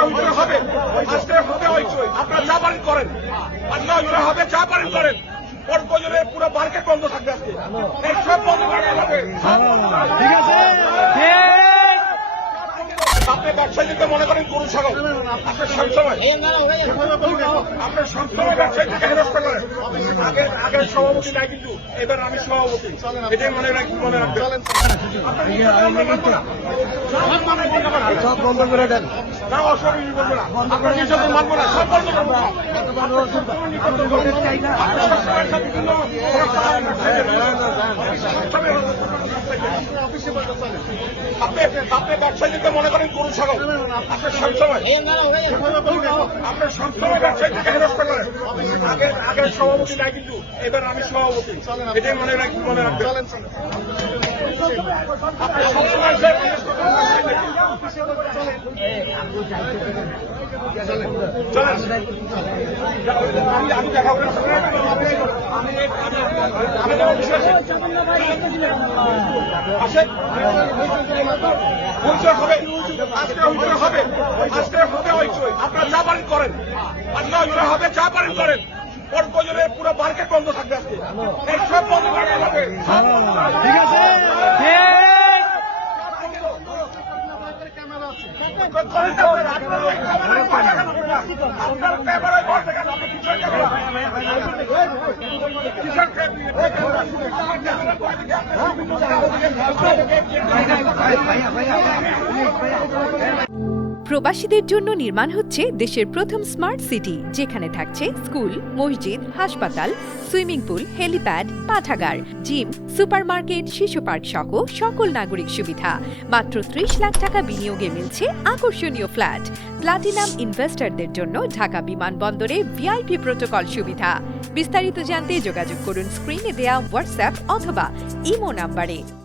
আজকে হবে হইচই। আপনারা যা পারেন করেন, আর না হলে হবে যা পারেন করেন। ওর প্রয়োজনে পুরো মার্কেট বন্ধ থাকবে আজকে। এই সব বন্ধ করতে হবে। ঠিক আছে। আপনি ব্যবসায়ীদেরকে মনে করেন গরু ছাগল। আপনার সবসময় ব্যবসায়ীদেরকে হেনস্থা করেন। আগের সভাপতি নাই, কিন্তু এবার আমি সভাপতি, এটাই মনে রাখবেন। সব বন্ধ করে দেন। না, অসুবিধা করবো না, আপনার নির্যাতন মানবো না, সব বন্ধ করবো। আপনি ব্যবসায়ীদেরকে মনে করেন গরু ছাগল। আপনার সবসময় ব্যবসায়ীদেরকে হেনস্থা করেন। আগের সভাপতি নাই, কিন্তু এবার আমি সভাপতি, এটাই মনে রাখবেন। আপনি সবসময় আমি দেখা করে আসেন, হইচই হবে আজকে হবে হইচই। আপনারা যা পারেন করেন, আর না হলে হবে যা পারেন করেন। ওর প্রয়োজনে পুরো মার্কেট বন্ধ থাকবে আজকে। এই সব বন্ধ করতে হবে। ঠিক আছে। আপনার ক্যামেরা বলতে কেন? আপনি কিসের ক্যামেরা? কিসের প্রবাসীদের জন্য নির্মাণ হচ্ছে দেশের প্রথম স্মার্ট সিটি, যেখানে থাকছে স্কুল, মসজিদ, হাসপাতাল, সুইমিং পুল, হেলিপ্যাড, পাঠাগার, জিম, সুপারমার্কেট, শিশু পার্ক সহ সকল নাগরিক সুবিধা। মাত্র 30 লাখ টাকা বিনিয়োগে মিলছে আকর্ষণীয় ফ্ল্যাট। প্লাটিনাম ইনভেস্টরদের জন্য ঢাকা বিমানবন্দরে ভিআইপি প্রোটোকল সুবিধা। বিস্তারিত জানতে যোগাযোগ করুন স্ক্রিনে দেয়া হোয়াটসঅ্যাপ অথবা ইমো নাম্বারে।